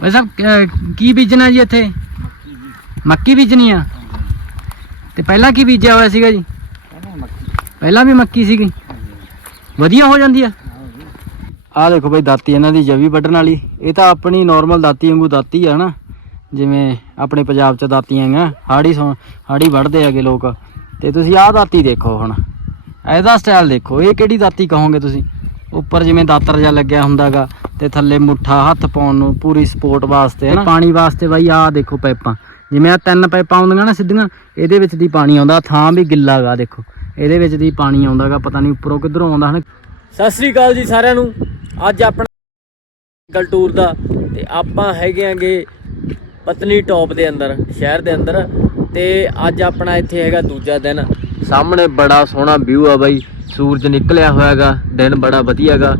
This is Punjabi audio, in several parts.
ਵੈਸੇ ਅਹ, ਕੀ ਬੀਜਣਾ ਜੀ ਇੱਥੇ? ਮੱਕੀ ਬੀਜਣੀ ਆ? ਤੇ ਪਹਿਲਾਂ ਕੀ ਬੀਜਿਆ ਹੋਇਆ ਸੀਗਾ ਜੀ? ਪਹਿਲਾਂ ਵੀ ਮੱਕੀ ਸੀਗੀ। ਵਧੀਆ ਹੋ ਜਾਂਦੀ ਆ? ਆ ਦੇਖੋ ਬਈ ਦਾਤੀ ਇਹਨਾਂ ਦੀ ਜਵੀ ਵੱਢਣ ਵਾਲੀ। ਇਹ ਤਾਂ ਆਪਣੀ ਨਾਰਮਲ ਦਾਤੀ ਵਾਂਗੂ ਦਾਤੀ ਆ ਨਾ ਜਿਵੇਂ ਆਪਣੇ ਪੰਜਾਬ ਚ ਦਾਤੀਆਂ ਆ ਹਾੜੀ ਸੌ ਹਾੜੀ ਵੱਢਦੇ ਹੈਗੇ ਲੋਕ। ਤੇ ਤੁਸੀਂ ਆਹ ਦਾਤੀ ਦੇਖੋ ਹੁਣ। ਇਹਦਾ ਸਟਾਈਲ ਦੇਖੋ। ਇਹ ਕਿਹੜੀ ਦਾਤੀ ਕਹੋਗੇ ਤੁਸੀਂ? ਉੱਪਰ ਜਿਵੇਂ ਦਾਤਰ ਜਿਹਾ ਲੱਗਿਆ ਹੁੰਦਾਗਾ। ਤੇ ਥੱਲੇ ਮੁੱਠਾ ਹੱਥ ਪਾਉਣ ਨੂੰ ਪੂਰੀ ਸਪੋਰਟ ਵਾਸਤੇ ਹੈ ਨਾ? ਪਾਣੀ ਵਾਸਤੇ ਬਾਈ ਆਹ ਦੇਖੋ ਪਾਈਪਾਂ। ਜਿਵੇਂ ਆ ਤਿੰਨ ਪਾਈਪਾਂ ਆਉਂਦੀਆਂ ਨਾ ਸਿੱਧੀਆਂ ਇਹਦੇ ਵਿੱਚ ਦੀ ਪਾਣੀ ਆਉਂਦਾ ਥਾਂ ਵੀ ਗਿੱਲਾ ਗਾ ਦੇਖੋ। ਇਹਦੇ ਵਿੱਚ ਦੀ ਪਾਣੀ ਆਉਂਦਾਗਾ ਪਤਾ ਨਹੀਂ ਉੱਪਰੋਂ ਕਿੱਧਰੋਂ ਆਉਂਦਾ ਹਨ। ਸਤਿ ਸ੍ਰੀ ਅਕਾਲ ਜੀ ਸਾਰਿਆਂ ਨੂੰ। ਅੱਜ ਆਪਣਾ ਗਲ ਟੂਰ ਦਾ ਤੇ ਆਪਾਂ ਹੈਗੇ ਆਂਗੇ ਪਤਨੀ ਟੌਪ ਦੇ ਅੰਦਰ ਸ਼ਹਿਰ ਦੇ ਅੰਦਰ। ਤੇ ਅੱਜ ਆਪਣਾ ਇੱਥੇ ਹੈਗਾ ਦੂਜਾ ਦਿਨ। ਸਾਹਮਣੇ ਬੜਾ ਸੋਹਣਾ ਵਿਊ ਆ ਬਾਈ। ਸੂਰਜ ਨਿਕਲਿਆ ਹੋਇਆਗਾ ਦਿਨ ਬੜਾ ਵਧੀਆਗਾ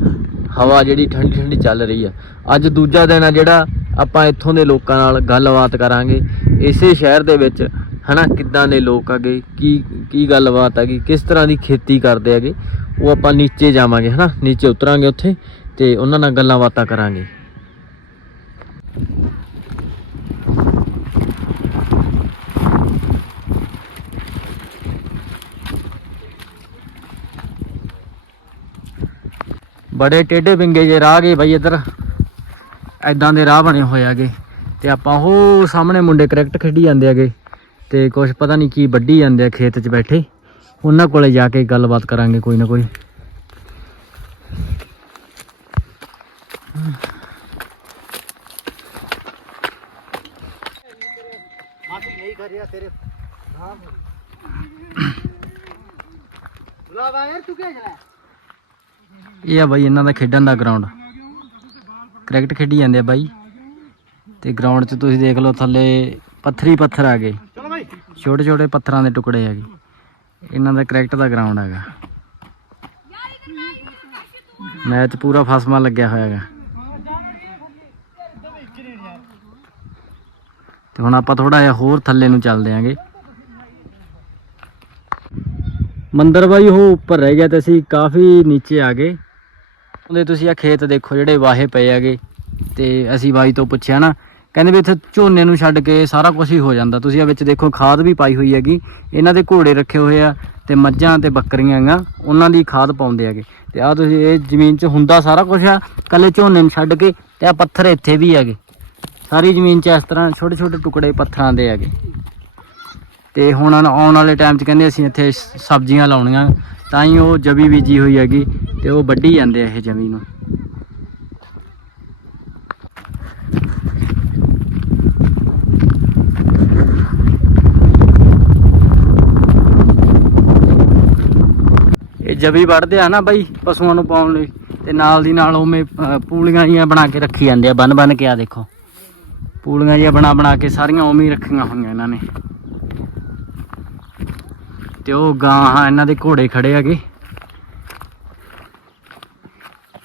ਹਵਾ ਜਿਹੜੀ ਠੰਡੀ ਠੰਡੀ ਚੱਲ ਰਹੀ ਆ। ਅੱਜ ਦੂਜਾ ਦਿਨ ਆ ਜਿਹੜਾ ਆਪਾਂ ਇੱਥੋਂ ਦੇ ਲੋਕਾਂ ਨਾਲ ਗੱਲਬਾਤ ਕਰਾਂਗੇ। ਇਸੇ ਸ਼ਹਿਰ ਦੇ ਵਿੱਚ, ਹਨਾ, ਕਿੱਦਾਂ ਦੇ ਲੋਕ ਆਗੇ ਕੀ ਕੀ ਗੱਲਬਾਤ ਹੈਗੀ, ਕਿਸ ਤਰ੍ਹਾਂ ਦੀ ਖੇਤੀ ਕਰਦੇ ਹੈਗੇ, ਉਹ ਆਪਾਂ ਨੀਚੇ ਜਾਵਾਂਗੇ, ਹਨਾ, ਨੀਚੇ ਉਤਰਾਂਗੇ ਉੱਥੇ ਤੇ ਉਹਨਾਂ ਨਾਲ ਗੱਲਾਂ ਬਾਤਾਂ ਕਰਾਂਗੇ। ਬੜੇ ਟੇਢੇ ਵਿੰਗੇ ਜੇ ਰਾਹ ਗਏ ਬਾਈ ਇੱਧਰ। ਐਦਾਂ ਦੇ ਰਾਹ ਬਣੇ ਹੋਏ ਆਗੇ ਤੇ ਆਪਾਂ ਉਹ ਸਾਹਮਣੇ ਮੁੰਡੇ ਕ੍ਰਿਕਟ ਖੇਡੀ ਜਾਂਦੇ ਆਗੇ ਤੇ ਕੁਝ ਪਤਾ ਨਹੀਂ ਕੀ ਵੱਢੀ ਜਾਂਦੇ ਆ ਖੇਤ 'ਚ ਬੈਠੇ। ਉਹਨਾਂ ਕੋਲੇ ਜਾ ਕੇ ਗੱਲਬਾਤ ਕਰਾਂਗੇ ਕੋਈ ਨਾ ਕੋਈ। ਤੇਰੇ। ਨਾਮ ਬੁਲਾਵਾ ਯਾਰ, ਤੂੰ ਕਿਹ ਇਹ ਆ ਬਾਈ ਇਹਨਾਂ ਦਾ ਖੇਡਣ ਦਾ ਗਰਾਊਂਡ ਕ੍ਰਿਕਟ ਖੇਡੀ ਜਾਂਦੇ ਆ ਬਾਈ। ਤੇ ਗਰਾਊਂਡ 'ਚ ਤੁਸੀਂ ਦੇਖ ਲਓ ਥੱਲੇ ਪੱਥਰੀ ਪੱਥਰ ਆ ਗਏ। ਛੋਟੇ ਛੋਟੇ ਪੱਥਰਾਂ ਦੇ ਟੁਕੜੇ ਆ ਗਏ। ਇਹਨਾਂ ਦਾ ਕ੍ਰਿਕਟ ਦਾ ਗਰਾਊਂਡ ਹੈਗਾ। ਮੈਚ ਪੂਰਾ ਫਸਮਾ ਲੱਗਿਆ ਹੋਇਆ ਹੈਗਾ। ਤੇ ਹੁਣ ਆਪਾਂ ਥੋੜਾ ਜਿਹਾ ਹੋਰ ਥੱਲੇ ਨੂੰ ਚੱਲਦੇ ਆਂਗੇ। ਮੰਦਰ ਬਾਈ ਉਹ ਉੱਪਰ ਰਹਿ ਗਿਆ ਤੇ ਅਸੀਂ ਕਾਫੀ ਨੀਚੇ ਆ ਗਏ। ਉਹਦੇ ਤੁਸੀਂ ਆ ਖੇਤ ਦੇਖੋ ਜਿਹੜੇ ਵਾਹੇ ਪਏ ਹੈਗੇ। ਤੇ ਅਸੀਂ ਬਾਈ ਤੋਂ ਪੁੱਛਿਆ ਨਾ, ਕਹਿੰਦੇ ਵੀ ਇੱਥੇ ਝੋਨੇ ਨੂੰ ਛੱਡ ਕੇ ਸਾਰਾ ਕੁਝ ਹੀ ਹੋ ਜਾਂਦਾ। ਤੁਸੀਂ ਆ ਵਿੱਚ ਦੇਖੋ ਖਾਦ ਵੀ ਪਾਈ ਹੋਈ ਹੈਗੀ। ਇਹਨਾਂ ਦੇ ਘੋੜੇ ਰੱਖੇ ਹੋਏ ਆ ਤੇ ਮੱਝਾਂ ਤੇ ਬੱਕਰੀਆਂ ਆ ਉਹਨਾਂ ਦੀ ਖਾਦ ਪਾਉਂਦੇ ਹੈਗੇ। ਤੇ ਆ ਤੁਸੀਂ ਇਹ ਜ਼ਮੀਨ 'ਚ ਹੁੰਦਾ ਸਾਰਾ ਕੁਝ ਆ ਕੱਲੇ ਝੋਨੇ ਨੂੰ ਛੱਡ ਕੇ ਤੇ ਆ ਪੱਥਰ ਇੱਥੇ ਵੀ ਹੈਗੇ। ਸਾਰੀ ਜ਼ਮੀਨ 'ਚ ਇਸ ਤਰ੍ਹਾਂ ਛੋਟੇ ਛੋਟੇ ਟੁਕੜੇ ਪੱਥਰਾਂ ਦੇ ਹੈਗੇ। ਤੇ ਹੁਣ ਆਉਣ ਵਾਲੇ ਟਾਈਮ 'ਚ ਕਹਿੰਦੇ ਅਸੀਂ ਇੱਥੇ ਸਬਜ਼ੀਆਂ ਲਾਉਣੀਆਂ। ਤਾਂ ਹੀ ਉਹ ਜਵੀ ਬੀਜੀ ਹੋਈ ਹੈਗੀ ਤੇ ਉਹ ਵੱਢੀ ਜਾਂਦੇ ਆ ਇਹ ਜਮੀ ਨੂੰ। ਇਹ ਜਵੀ ਵੱਢਦੇ ਆ ਨਾ ਬਾਈ ਪਸ਼ੂਆਂ ਨੂੰ ਪਾਉਣ ਲਈ ਤੇ ਨਾਲ ਦੀ ਨਾਲ ਉਵੇਂ ਪੂਲੀਆਂ ਜੀਆਂ ਬਣਾ ਕੇ ਰੱਖੀ ਜਾਂਦੇ ਆ। ਬੰਨ ਬੰਨ ਕੇ ਆ ਦੇਖੋ। ਪੂਲੀਆਂ ਜੀਆਂ ਬਣਾ ਬਣਾ ਕੇ ਸਾਰੀਆਂ ਉਵੇਂ ਹੀ ਰੱਖੀਆਂ ਹੋਈਆਂ ਇਹਨਾਂ ਨੇ। ਤੇ ਉਹ ਗਾਂ ਹਾਂ, ਇਹਨਾਂ ਦੇ ਘੋੜੇ ਖੜੇ ਹੈਗੇ।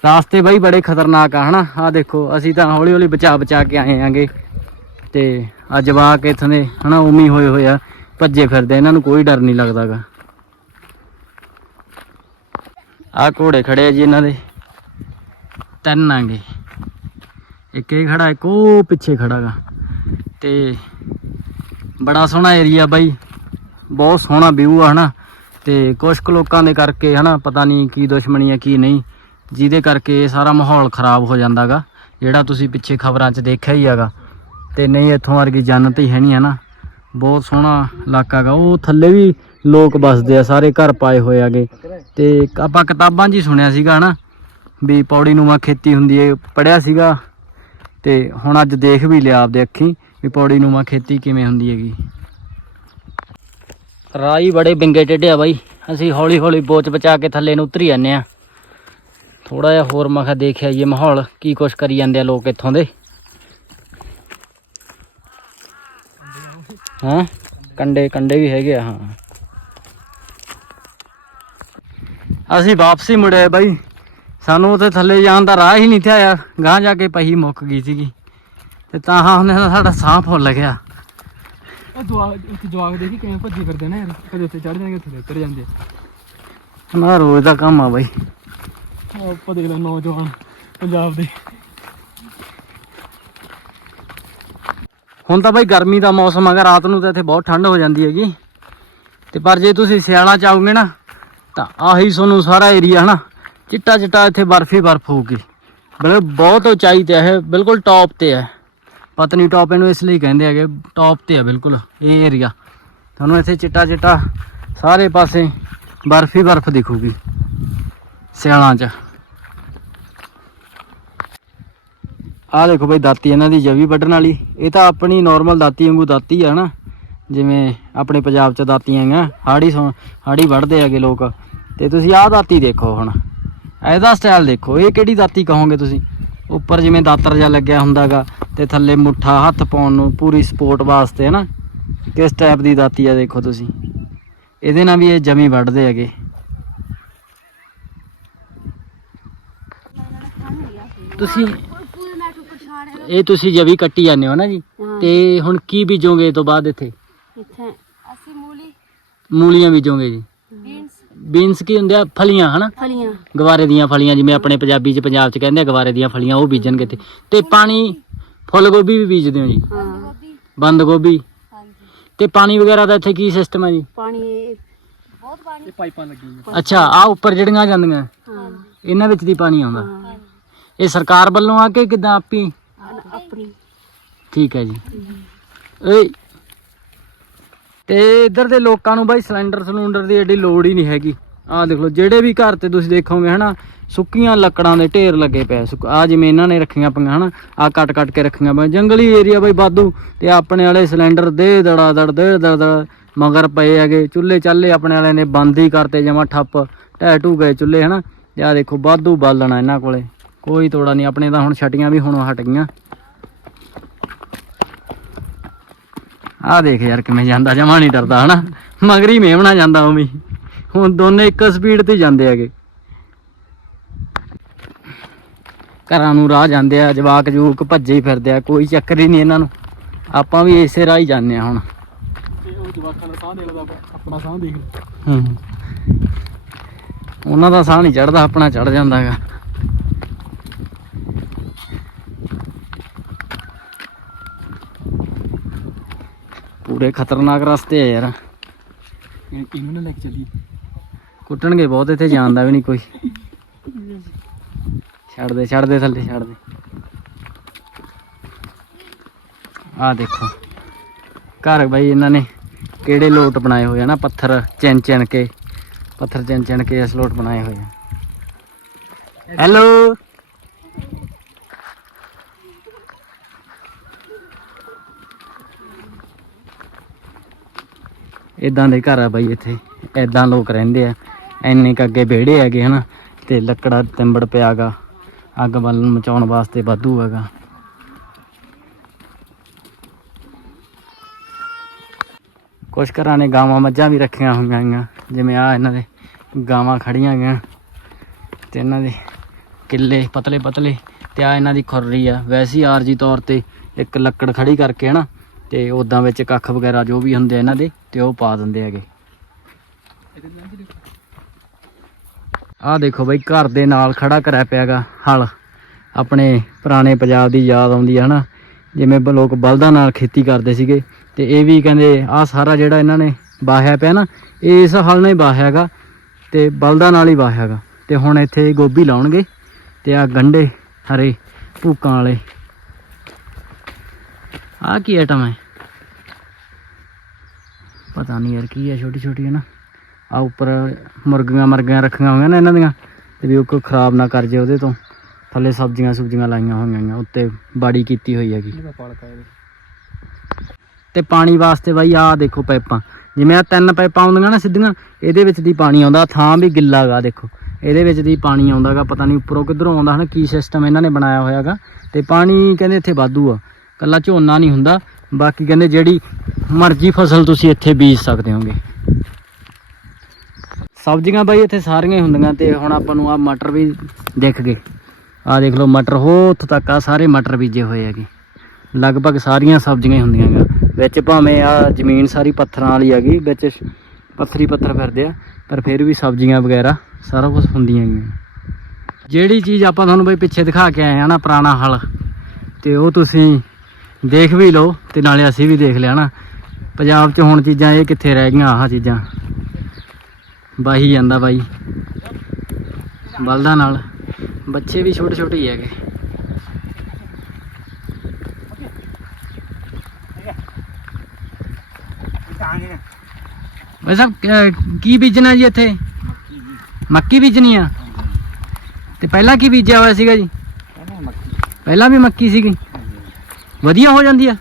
ਰਾਸਤੇ ਬਾਈ ਬੜੇ ਖਤਰਨਾਕ ਆ, ਹਨਾ? ਆ ਦੇਖੋ, ਅਸੀਂ ਤਾਂ ਹੌਲੀ ਹੌਲੀ ਬਚਾ ਬਚਾ ਕੇ ਆਏ ਆਂਗੇ ਤੇ ਆ ਜਵਾਕ ਇੱਥੋਂ ਦੇ, ਹਨਾ ਉਮੀ ਹੋਏ ਹੋਏ ਆ। ਭੱਜੇ ਫਿਰਦੇ ਇਹਨਾਂ ਨੂੰ ਕੋਈ ਡਰ ਨਹੀਂ ਲੱਗਦਾਗਾ। ਆ ਘੋੜੇ ਖੜੇ ਆ ਜੀ ਇਹਨਾਂ ਦੇ। ਤਿੰਨ ਆਂਗੇ ਇੱਕ ਇਹ ਖੜਾ, ਇੱਕ ਉਹ ਪਿੱਛੇ ਖੜਾਗਾ। ਤੇ ਬੜਾ ਸੋਹਣਾ ਏਰੀਆ ਬਾਈ। ਬਹੁਤ ਸੋਹਣਾ ਵਿਊ ਆ, ਹਨਾ? ਤੇ ਕੁਝ ਕੁ ਲੋਕਾਂ ਦੇ ਕਰਕੇ, ਹਨਾ, ਪਤਾ ਨਹੀਂ ਕੀ ਦੁਸ਼ਮਣੀ ਆ, ਕੀ ਨਹੀਂ। ਜਿਹਦੇ ਕਰਕੇ ਇਹ ਸਾਰਾ ਮਾਹੌਲ ਖਰਾਬ ਹੋ ਜਾਂਦਾਗਾ, ਜਿਹੜਾ ਤੁਸੀਂ ਪਿੱਛੇ ਖਬਰਾਂ 'ਚ ਦੇਖਿਆ ਹੀ ਹੈਗਾ ਤੇ ਨਹੀਂ, ਇੱਥੋਂ ਵਰਗੀ ਜੰਨਤ ਹੀ ਹੈ ਨਹੀਂ ਹਨਾ? ਬਹੁਤ ਸੋਹਣਾ ਇਲਾਕਾ ਗਾ। ਉਹ ਥੱਲੇ ਵੀ ਲੋਕ ਵੱਸਦੇ ਆ, ਸਾਰੇ ਘਰ ਪਾਏ ਹੋਏ ਆਗੇ। ਤੇ ਆਪਾਂ ਕਿਤਾਬਾਂ 'ਚ ਹੀ ਸੁਣਿਆ ਸੀਗਾ, ਹਨਾ? ਵੀ ਪੌੜੀ ਨੂੰ ਨੂੰਮਾ ਖੇਤੀ ਹੁੰਦੀ ਏ ਪੜਿਆ ਸੀਗਾ। ਤੇ ਹੁਣ ਅੱਜ ਦੇਖ ਵੀ ਲਿਆ ਆਪਦੇ ਅੱਖੀ, ਵੀ ਪੌੜੀ ਨੂੰਮਾ ਖੇਤੀ ਕਿਵੇਂ ਹੁੰਦੀ ਹੈਗੀ। ਰਾਈ ਬੜੇ ਬਿੰਗੇ ਟੇਢੇ ਆ ਬਾਈ। ਅਸੀਂ ਹੌਲੀ ਹੌਲੀ ਬੋਚ ਬਚਾ ਕੇ ਥੱਲੇ ਨੂੰ ਉਤਰੀ ਜਾਂਦੇ ਆ ਥੋੜਾ ਜਿਹਾ ਹੋਰ ਮੈਂ ਕਿਹਾ ਦੇਖਿਆ ਇਹ ਮਾਹੌਲ, ਕੀ ਕੁਛ ਕਰੀ ਜਾਂਦੇ ਆ ਲੋਕ ਇੱਥੋਂ ਦੇ। ਹਾਂ? ਕੰਡੇ ਕੰਡੇ ਵੀ ਹੈਗੇ ਆ, ਹਾਂ। ਅਸੀਂ ਵਾਪਸੀ ਮੁੜੇ ਬਾਈ। ਸਾਨੂੰ ਉੱਥੇ ਥੱਲੇ ਜਾਣ ਦਾ ਰਾਹ ਹੀ ਨਹੀਂ ਥਿਆ ਯਾਰ। ਗਾਂ ਜਾ ਕੇ ਪਹੀ ਮੁੱਕ ਗਈ ਸੀਗੀ। ਤੇ ਤਾਂ ਹਾਂ ਉਹਨੇ ਸਾਡਾ ਸਾਹ ਫੁੱਲ ਗਿਆ। ਉਹ ਜਵਾਗ ਉੱਥੇ ਜਵਾਗ ਦੇਖੀ ਕਿਵੇਂ ਭੱਜੀ ਫਿਰਦੇ ਨੇ ਯਾਰ। ਕਦੇ ਉੱਤੇ ਚੜ ਜਾਣਗੇ ਥੱਲੇ ਉਤਰ ਜਾਂਦੇ। ਨਾ ਰੋਜ਼ ਦਾ ਕੰਮ ਆ ਬਾਈ। ਆਪਾਂ ਦੇਖ ਲੈ ਨੌਜਵਾਨ ਪੰਜਾਬ ਦੇ। ਹੁਣ ਤਾਂ ਬਾਈ ਗਰਮੀ ਦਾ ਮੌਸਮ ਹੈਗਾ ਰਾਤ ਨੂੰ ਤਾਂ ਇੱਥੇ ਬਹੁਤ ਠੰਡ ਹੋ ਜਾਂਦੀ ਹੈਗੀ। ਤੇ ਪਰ ਜੇ ਤੁਸੀਂ ਸਿਆਲਾਂ ਚ ਆਓਗੇ ਨਾ ਤਾਂ ਆਹੀ ਤੁਹਾਨੂੰ ਸਾਰਾ ਏਰੀਆ ਹਨਾ ਚਿੱਟਾ ਚਿੱਟਾ ਇੱਥੇ ਬਰਫ ਹੀ ਬਰਫ ਹੋਊਗੀ। ਬਿਲਕੁਲ ਬਹੁਤ ਉਚਾਈ ਤੇ ਹੈ ਬਿਲਕੁਲ ਟੌਪ ਤੇ ਹੈ ਪਤਨੀ ਟੌਪ ਇਹਨੂੰ ਇਸ ਲਈ ਕਹਿੰਦੇ ਹੈਗੇ ਟੌਪ ਤੇ ਆ ਬਿਲਕੁਲ, ਇਹ ਏਰੀਆ ਤੁਹਾਨੂੰ ਇੱਥੇ ਚਿੱਟਾ ਚਿੱਟਾ ਸਾਰੇ ਪਾਸੇ ਬਰਫ ਹੀ ਬਰਫ ਦਿਖੂਗੀ, ਸਿਆਲਾਂ 'ਚ। ਆਹ ਦੇਖੋ ਬਈ ਦਾਤੀ ਇਹਨਾਂ ਦੀ ਜਵੀ ਵੱਢਣ ਵਾਲੀ। ਇਹ ਤਾਂ ਆਪਣੀ ਨਾਰਮਲ ਦਾਤੀ ਵਾਂਗੂ ਦਾਤੀ ਆ ਨਾ ਜਿਵੇਂ ਆਪਣੇ ਪੰਜਾਬ 'ਚ ਦਾਤੀਆਂ ਹੈਗੀਆਂ, ਹਾੜੀ ਸੌ ਹਾੜੀ ਵੱਢਦੇ ਹੈਗੇ ਲੋਕ। ਤੇ ਤੁਸੀਂ ਆਹ ਦਾਤੀ ਦੇਖੋ ਹੁਣ। ਇਹਦਾ ਸਟਾਈਲ ਦੇਖੋ। ਇਹ ਕਿਹੜੀ ਦਾਤੀ ਕਹੋਗੇ ਤੁਸੀਂ? ਉੱਪਰ ਜਿਵੇਂ ਦਾਤਰ ਜਿਹਾ ਲੱਗਿਆ ਹੁੰਦਾਗਾ। ਤੇ ਥੱਲੇ ਮੁੱਠਾ ਹੱਥ ਪਾਉਣ ਨੂੰ ਪੂਰੀ ਸਪੋਰਟ ਵਾਸਤੇ ਹੈ ਨਾ? ਕਿਸ ਟਾਈਪ ਦੀ ਦਾਤੀ ਆ ਦੇਖੋ ਤੁਸੀਂ। ਇਹਦੇ ਨਾਲ ਵੀ ਇਹ ਜਮੀ ਵੱਢਦੇ ਹੈਗੇ। ਤੁਸੀਂ ਇਹ ਤੁਸੀਂ ਜਵੀ ਕੱਟੀ ਜਾਂਦੇ ਹੋ ਨਾ ਜੀ। ਤੇ ਹੁਣ ਕੀ ਬੀਜੋਗੇ ਇਹ ਤੋਂ ਬਾਅਦ ਇੱਥੇ? ਇੱਥੇ। ਅਸੀਂ ਮੂਲੀ। ਮੂਲੀਆਂ ਬੀਜੋਗੇ ਜੀ। ਬੀਨਸ। ਬੀਨਸ ਕੀ ਹੁੰਦੇ ਆ? ਫਲੀਆਂ ਹਨਾ? ਫਲੀਆਂ। ਗਵਾਰੇ ਦੀਆਂ ਫਲੀਆਂ ਜਿਵੇਂ ਆਪਣੇ ਪੰਜਾਬੀ ਚ ਪੰਜਾਬ ਚ ਕਹਿੰਦੇ ਆ ਗਵਾਰੇ ਦੀਆਂ ਫਲੀਆਂ ਉਹ ਬੀਜਣਗੇ ਤੇ ਤੇ ਪਾਣੀ ਫੁੱਲ ਗੋਭੀ ਵੀ ਬੀਜਦੇ ਹੋ ਜੀ? ਹਾਂ ਬੰਦ ਗੋਭੀ? ਹਾਂਜੀ। ਤੇ ਪਾਣੀ ਵਗੈਰਾ ਦਾ ਇੱਥੇ ਕੀ ਸਿਸਟਮ ਹੈ ਜੀ? ਪਾਣੀ ਬਹੁਤ ਪਾਣੀ। ਇਹ ਪਾਈਪਾਂ ਲੱਗੀਆਂ ਅੱਛਾ ਆ ਉੱਪਰ ਜਿਹੜੀਆਂ ਜਾਂਦੀਆਂ ਹਾਂ ਇਹਨਾਂ ਵਿੱਚ ਦੀ ਪਾਣੀ ਆਉਂਦਾ। ਹਾਂ ਇਹ ਸਰਕਾਰ ਵੱਲੋਂ ਆ ਕੇ ਕਿਦਾਂ ਆਪੀ? ਆਪਣੀ। ਠੀਕ ਹੈ ਜੀ। ਏ ਤੇ ਇੱਧਰ ਦੇ ਲੋਕਾਂ ਨੂੰ ਬਾਈ ਸਿਲੰਡਰ ਸਿਲੰਡਰ ਦੀ ਏਡੀ ਲੋੜ ਹੀ ਨਹੀਂ ਹੈਗੀ। ਆਹ ਦੇਖ ਲਓ, ਜਿਹੜੇ ਵੀ ਘਰ ਤੇ ਤੁਸੀਂ ਦੇਖੋਗੇ ਹਨਾ, ਸੁੱਕੀਆਂ ਲੱਕੜਾਂ ਦੇ ਢੇਰ ਲੱਗੇ ਪਏ ਆ ਜਿਵੇਂ ਇਹਨਾਂ ਨੇ ਰੱਖੀਆਂ ਪਈਆਂ ਹਨਾ ਆ ਕੱਟ ਕੱਟ ਕੇ ਰੱਖੀਆਂ ਪਈਆਂ। ਜੰਗਲੀ ਏਰੀਆ ਬਈ ਬਾਦੂ ਤੇ ਆਪਣੇ ਵਾਲੇ ਸਿਲੰਡਰ ਦੇ ਦੜਾ ਦੜ, ਦੇ ਦੜ ਦੜ, ਮਗਰ ਪਏ ਹੈਗੇ। ਚੁੱਲ੍ਹੇ ਚੱਲੇ ਆਪਣੇ ਵਾਲੇ ਨੇ ਬੰਦ ਹੀ ਕਰਤੇ, ਜਮਾ ਠੱਪ, ਢਹਿ ਢੂ ਗਏ ਚੁੱਲ੍ਹੇ ਹਨਾ। ਤੇ ਆ ਦੇਖੋ ਬਾਦੂ ਬਾਲਣਾ ਇਹਨਾਂ ਕੋਲੇ। ਕੋਈ ਤੋੜਾ ਨਹੀਂ, ਆਪਣੇ ਤਾਂ ਹੁਣ ਛਟੀਆਂ ਵੀ ਹੁਣ ਹਟ ਗਈਆਂ। ਆ ਦੇਖ ਯਾਰ ਕਿਵੇਂ ਜਾਂਦਾ, ਜਮਾ ਨਹੀਂ ਡਰਦਾ ਹਨਾ। ਮਗਰੀ ਮੇਵਣਾ ਜਾਂਦਾ ਉਵੇਂ ਹੁਣ ਦੋਨੇ ਇੱਕ ਸਪੀਡ ਤੇ ਜਾਂਦੇ ਹੈਗੇ। ਘਰਾਂ ਨੂੰ ਰਾਹ ਜਾਂਦੇ ਆ ਜਵਾਕ ਜੂਕ ਭੱਜੇ ਹੀ ਫਿਰਦੇ ਆ ਕੋਈ ਚੱਕਰ ਹੀ ਨਹੀਂ ਇਹਨਾਂ ਨੂੰ। ਆਪਾਂ ਵੀ ਇਸੇ ਰਾਹ ਹੀ ਜਾਂਦੇ ਆ ਹੁਣ। ਤੇ ਉਹ ਜਵਾਕਾਂ ਦਾ ਸਾਹ ਦੇ ਲਦਾ ਆਪਣਾ ਸਾਹ ਦੇਖ ਲੈ ਹੂੰ। ਉਹਨਾਂ ਦਾ ਸਾਹ ਨਹੀਂ ਚੜਦਾ ਆਪਣਾ ਚੜ ਜਾਂਦਾ ਹੈਗਾ। ਪੂਰੇ ਖਤਰਨਾਕ ਰਸਤੇ ਆ ਯਾਰ। ਇਹ- ਇਹਨੂੰ ਨਾ ਲੈ ਕੇ ਚੱਲੀ ਕੁੱਟਣਗੇ ਬਹੁਤ ਇੱਥੇ ਜਾਣਦਾ ਵੀ ਨਹੀਂ ਕੋਈ। ਛੱਡ ਦੇ ਛੱਡ ਦੇ ਥੱਲੇ ਛੱਡ ਦੇ ਆ ਦੇਖੋ। ਘਰ ਬਾਈ ਇਹਨਾਂ ਨੇ ਕਿਹੜੇ ਲੋਟ ਬਣਾਏ ਹੋਏ ਆ ਨਾ, ਪੱਥਰ ਚਿਣ ਚਿਣ ਕੇ, ਪੱਥਰ ਚਿਣ ਚਿਣ ਕੇ ਇਸ ਲੋਟ ਬਣਾਏ ਹੋਏ ਆ। ਹੈਲੋ ਇਦਾਂ ਦੇ ਘਰ ਆ ਬਾਈ ਇੱਥੇ ਇਦਾਂ ਲੋਕ ਰਹਿੰਦੇ ਆ। ਇੰਨੇ ਕ ਅੱਗੇ ਵਿਹੜੇ ਹੈਗੇ ਹਨਾ, ਤੇ ਲੱਕੜਾ ਤਿੰਬੜ ਪਿਆਗਾ, ਅੱਗ ਬਾਲਣ ਮਚਾਉਣ ਵਾਸਤੇ ਵਾਧੂ ਹੈਗਾ। ਕੁਛ ਘਰਾਂ ਨੇ ਗਾਵਾਂ ਮੱਝਾਂ ਵੀ ਰੱਖੀਆਂ ਹੋਈਆਂ ਹੈਗੀਆਂ ਜਿਵੇਂ ਆ ਇਹਨਾਂ ਦੇ ਗਾਵਾਂ ਖੜੀਆਂ ਗਈਆਂ ਤੇ ਇਹਨਾਂ ਦੇ ਕਿੱਲੇ ਪਤਲੇ ਪਤਲੇ, ਤੇ ਆ ਇਹਨਾਂ ਦੀ ਖੁਰਰੀ ਆ। ਵੈਸੀ ਆਰਜੀ ਤੌਰ ਤੇ ਇੱਕ ਲੱਕੜ ਖੜੀ ਕਰਕੇ ਹਨਾ, ਤੇ ਉਦਾਂ ਵਿੱਚ ਕੱਖ ਵਗੈਰਾ ਜੋ ਵੀ ਹੁੰਦੇ ਆ ਇਹਨਾਂ ਦੇ, ਤੇ ਉਹ ਪਾ ਦਿੰਦੇ ਹੈਗੇ। ਆਹ ਦੇਖੋ ਬਈ, ਘਰ ਦੇ ਨਾਲ ਖੜਾ ਕਰਿਆ ਪਿਆਗਾ ਹਲ। ਆਪਣੇ ਪੁਰਾਣੇ ਪੰਜਾਬ ਦੀ ਯਾਦ ਆਉਂਦੀ ਹੈ ਹਨਾ? ਜਿਵੇਂ ਬ- ਲੋਕ ਬਲਦਾਂ ਨਾਲ ਖੇਤੀ ਕਰਦੇ ਸੀਗੇ, ਤੇ ਇਹ ਵੀ ਕਹਿੰਦੇ ਆਹ ਸਾਰਾ ਜਿਹੜਾ ਇਹਨਾਂ ਨੇ ਬਾਹਿਆ ਪਿਆ ਨਾ ਇਹ ਇਸ ਹਲ ਨਾਲ ਹੀ ਬਾਹਿਆ ਹੈਗਾ, ਤੇ ਬਲਦਾਂ ਨਾਲ ਹੀ ਬਾਹਿਆ ਹੈਗਾ। ਤੇ ਹੁਣ ਇੱਥੇ ਗੋਭੀ ਲਾਉਣਗੇ, ਤੇ ਆ ਗੰਡੇ ਹਰੇ ਭੂਕਾਂ ਵਾਲੇ। ਆਹ ਕੀ ਆਈਟਮ ਹੈ? ਪਤਾ ਨਹੀਂ ਯਾਰ, ਕੀ ਹੈ ਛੋਟੀ ਛੋਟੀ ਹੈ ਨਾ ਆ ਉੱਪਰ ਮੁਰਗੀਆਂ ਮਰਗੀਆਂ ਰੱਖੀਆਂ ਹੋਈਆਂ ਨਾ ਇਹਨਾਂ ਦੀਆਂ ਤੇ ਵੀ ਉਹ ਕੋਈ ਖਰਾਬ ਨਾ ਕਰ ਜੇ ਉਹਦੇ ਤੋਂ। ਥੱਲੇ ਸਬਜ਼ੀਆਂ ਸੁਬਜ਼ੀਆਂ ਲਾਈਆਂ ਹੋਈਆਂ ਗੀਆਂ ਉੱਤੇ ਬਾੜੀ ਕੀਤੀ ਹੋਈ ਹੈਗੀ। ਤੇ ਪਾਣੀ ਵਾਸਤੇ ਬਾਈ ਆਹ ਦੇਖੋ ਪਾਈਪਾਂ ਜਿਵੇਂ ਆ ਤਿੰਨ ਪਾਈਪਾਂ ਆਉਂਦੀਆਂ ਨਾ ਸਿੱਧੀਆਂ ਇਹਦੇ ਵਿੱਚ ਦੀ ਪਾਣੀ ਆਉਂਦਾ ਥਾਂ ਵੀ ਗਿੱਲਾ ਗਾ ਦੇਖੋ। ਇਹਦੇ ਵਿੱਚ ਦੀ ਪਾਣੀ ਆਉਂਦਾਗਾ ਪਤਾ ਨਹੀਂ ਉੱਪਰੋਂ ਕਿੱਧਰੋਂ ਆਉਂਦਾ ਹਨਾ ਕੀ ਸਿਸਟਮ ਇਹਨਾਂ ਨੇ ਬਣਾਇਆ ਹੋਇਆਗਾ ਤੇ ਪਾਣੀ ਕਹਿੰਦੇ ਇੱਥੇ ਵਾਧੂ ਆ ਕੱਲਾ ਝੋਨਾ ਨਹੀਂ ਹੁੰਦਾ ਬਾਕੀ ਕਹਿੰਦੇ ਜਿਹੜੀ ਮਰਜ਼ੀ ਫਸਲ ਤੁਸੀਂ ਇੱਥੇ ਬੀਜ ਸਕਦੇ ਹੋਗੇ। ਸਬਜ਼ੀਆਂ ਬਾਈ ਇੱਥੇ ਸਾਰੀਆਂ ਹੀ ਹੁੰਦੀਆਂ ਤੇ ਹੁਣ ਆਪਾਂ ਨੂੰ ਆ ਮਟਰ ਵੀ ਦਿਖ ਗਏ। ਆ ਦੇਖ ਲਓ ਮਟਰ, ਹੋ ਉੱਥੋਂ ਤੱਕ ਆ ਸਾਰੇ ਮਟਰ ਬੀਜੇ ਹੋਏ ਹੈਗੇ। ਲਗਭਗ ਸਾਰੀਆਂ ਸਬਜ਼ੀਆਂ ਹੀ ਹੁੰਦੀਆਂ ਗਾ ਵਿੱਚ ਭਾਵੇਂ ਆ ਜ਼ਮੀਨ ਸਾਰੀ ਪੱਥਰਾਂ ਵਾਲੀ ਹੈਗੀ, ਵਿੱਚ ਪੱਥਰੀ ਪੱਥਰ ਫਿਰਦੇ ਆ, ਪਰ ਫਿਰ ਵੀ ਸਬਜ਼ੀਆਂ ਵਗੈਰਾ ਸਾਰਾ ਕੁਝ ਹੁੰਦੀਆਂ ਗੀਆਂ ਜਿਹੜੀ ਚੀਜ਼ ਆਪਾਂ ਤੁਹਾਨੂੰ ਬਈ ਪਿੱਛੇ ਦਿਖਾ ਕੇ ਆਏ ਆ ਨਾ ਪੁਰਾਣਾ ਹਲ, ਤੇ ਉਹ ਤੁਸੀਂ ਦੇਖ ਵੀ ਲਓ ਤੇ ਨਾਲੇ ਅਸੀਂ ਵੀ ਦੇਖ ਲਿਆ ਨਾ। ਪੰਜਾਬ 'ਚ ਹੁਣ ਚੀਜ਼ਾਂ ਇਹ ਕਿੱਥੇ ਰਹਿ ਗਈਆਂ, ਆਹ ਚੀਜ਼ਾਂ। ਬਾਹੀ ਜਾਂਦਾ ਬਾਈ। ਬਲਦਾਂ ਨਾਲ। ਬੱਚੇ ਵੀ ਛੋਟੇ ਛੋਟੇ ਹੀ ਹੈਗੇ। ਵੈਸੇ ਅਹ, ਕੀ ਬੀਜਣਾ ਜੀ ਇੱਥੇ? ਮੱਕੀ ਬੀਜਣੀ ਆ। ਤੇ ਪਹਿਲਾਂ ਕੀ ਬੀਜਿਆ ਹੋਇਆ ਸੀਗਾ ਜੀ? ਪਹਿਲਾਂ ਵੀ ਮੱਕੀ ਸੀਗੀ। ਵਧੀਆ ਹੋ ਜਾਂਦੀ ਆ।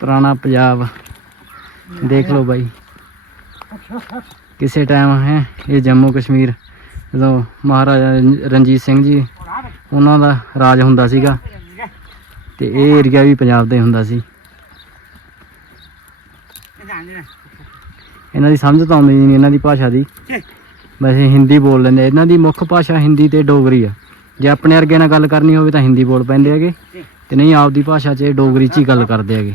ਪੁਰਾਣਾ ਪੰਜਾਬ। ਦੇਖ ਲਓ ਬਾਈ। ਕਿਸੇ ਟਾਈਮ ਹੈ, ਇਹ ਜੰਮੂ ਕਸ਼ਮੀਰ। ਜਦੋਂ ਮਹਾਰਾਜਾ ਰਣਜੀਤ ਸਿੰਘ ਜੀ, ਉਹਨਾਂ ਦਾ ਰਾਜ ਹੁੰਦਾ ਸੀਗਾ। ਤੇ ਇਹ ਏਰੀਆ ਵੀ ਪੰਜਾਬ ਦਾ ਹੀ ਹੁੰਦਾ ਸੀ। ਇਹਨਾਂ ਦੀ ਸਮਝ ਤਾਂ ਆਉਂਦੀ ਨਹੀਂ, ਇਹਨਾਂ ਦੀ ਭਾਸ਼ਾ ਦੀ। ਵੈਸੇ ਹਿੰਦੀ ਬੋਲ ਲੈਂਦੇ ਇਹਨਾਂ ਦੀ ਮੁੱਖ ਭਾਸ਼ਾ ਹਿੰਦੀ ਤੇ ਡੋਗਰੀ ਆ। ਜੇ ਆਪਣੇ ਵਰਗੇ ਨਾਲ ਗੱਲ ਕਰਨੀ ਹੋਵੇ ਤਾਂ ਹਿੰਦੀ ਬੋਲ ਪੈਂਦੇ ਹੈਗੇ। ਤੇ ਨਹੀਂ, ਆਪਦੀ ਭਾਸ਼ਾ 'ਚ ਡੋਗਰੀ 'ਚ ਹੀ ਗੱਲ ਕਰਦੇ ਹੈਗੇ।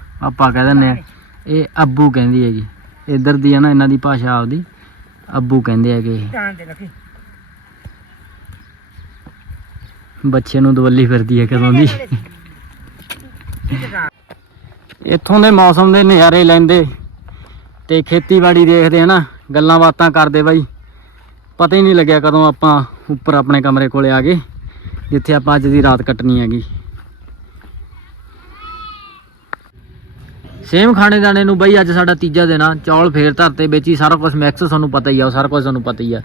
ਪਾਪਾ ਕਹਿ ਦਿੰਦੇ ਆ ਇਹ ਅੱਬੂ ਕਹਿੰਦੀ ਹੈਗੀ। ਇੱਧਰ ਦੀ ਹੈ ਨਾ ਇਹਨਾਂ ਦੀ ਭਾਸ਼ਾ ਆਪਦੀ ਅੱਬੂ ਕਹਿੰਦੇ ਹੈਗੇ ਇਹ। ਬੱਚੇ ਨੂੰ ਦਵੱਲੀ ਫਿਰਦੀ ਹੈ ਕਦੋਂ ਦੀ। ਇੱਥੋਂ ਦੇ ਮੌਸਮ ਦੇ ਨਜ਼ਾਰੇ ਲੈਂਦੇ ਤੇ ਖੇਤੀਬਾੜੀ ਦੇਖਦੇ ਹਨਾ ਗੱਲਾਂ ਬਾਤਾਂ ਕਰਦੇ ਬਾਈ। ਪਤਾ ਹੀ ਨਹੀਂ ਲੱਗਿਆ ਕਦੋਂ ਆਪਾਂ ਉੱਪਰ ਆਪਣੇ ਕਮਰੇ ਕੋਲੇ ਆ ਗਏ ਜਿੱਥੇ ਆਪਾਂ ਅੱਜ ਦੀ ਰਾਤ ਕੱਟਣੀ ਹੈਗੀ। ਸੇਮ ਖਾਣੇ ਦਾਣੇ ਨੂੰ ਬਈ ਅੱਜ ਸਾਡਾ ਤੀਜਾ ਦਿਨ ਆ ਚੌਲ ਫੇਰ ਧਰਤੇ ਵਿੱਚ ਹੀ ਸਾਰਾ ਕੁਝ ਮਿਕਸ ਤੁਹਾਨੂੰ ਪਤਾ ਹੀ ਆ ਸਾਰਾ ਕੁਝ ਤੁਹਾਨੂੰ ਪਤਾ ਹੀ ਆ।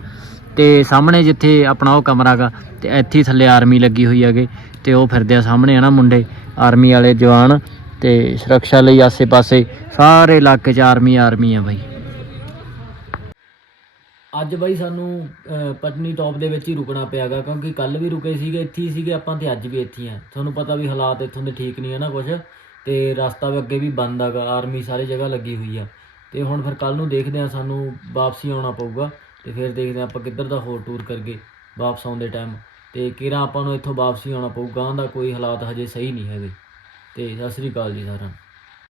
ਤੇ ਸਾਹਮਣੇ ਜਿੱਥੇ ਆਪਣਾ ਉਹ ਕਮਰਾ ਗਾ ਤੇ ਇੱਥੇ ਥੱਲੇ ਆਰਮੀ ਲੱਗੀ ਹੋਈ ਹੈਗੇ ਤੇ ਉਹ ਫਿਰਦੇ ਆ ਸਾਹਮਣੇ ਆ ਨਾ ਮੁੰਡੇ ਆਰਮੀ ਵਾਲੇ ਜਵਾਨ ਤੇ ਸੁਰੱਖਿਆ ਲਈ ਆਸੇ-ਪਾਸੇ ਸਾਰੇ ਇਲਾਕੇ 'ਚ ਆਰਮੀ ਆਰਮੀ ਆ ਬਾਈ। ਅੱਜ ਬਾਈ ਸਾਨੂੰ ਅਹ, ਪਟਨੀ ਟੌਪ ਦੇ ਵਿੱਚ ਹੀ ਰੁਕਣਾ ਪਿਆਗਾ ਕਿਉਂਕਿ ਕੱਲ ਵੀ ਰੁਕੇ ਸੀਗੇ ਇੱਥੇ ਹੀ ਸੀਗੇ ਆਪਾਂ ਤੇ ਅੱਜ ਵੀ ਇੱਥੇ ਆ। ਤੁਹਾਨੂੰ ਪਤਾ ਵੀ ਹਾਲਾਤ ਇੱਥੋਂ ਦੇ ਠੀਕ ਨਹੀਂ ਹੈ ਨਾ ਕੁਝ ਤੇ ਰਸਤਾ ਵੀ ਅੱਗੇ ਵੀ ਬੰਦ ਹੈਗਾ ਆਰਮੀ ਸਾਰੀ ਜਗ੍ਹਾ ਲੱਗੀ ਹੋਈ ਆ। ਤੇ ਹੁਣ ਫਿਰ ਕੱਲ ਨੂੰ ਦੇਖਦੇ ਆ ਸਾਨੂੰ ਵਾਪਸੀ ਆਉਣਾ ਪਊਗਾ। ਤੇ ਫਿਰ ਦੇਖਦੇ ਆ ਆਪਾਂ ਕਿੱਧਰ ਦਾ ਹੋਰ ਟੂਰ ਕਰਗੇ ਵਾਪਸ ਆਉਂਦੇ ਟਾਈਮ ਤੇ ਕਿਹੜਾ ਆਪਾਂ ਨੂੰ ਇੱਥੋਂ ਵਾਪਸੀ ਆਉਣਾ ਪਊਗਾ ਉਹਦਾ ਕੋਈ ਹਾਲਾਤ ਹਜੇ ਸਹੀ ਨਹੀਂ ਹੈਗੇ। ਤੇ ਸਤਿ ਸ੍ਰੀ ਅਕਾਲ ਜੀ ਸਾਰਿਆਂ ਨੂੰ।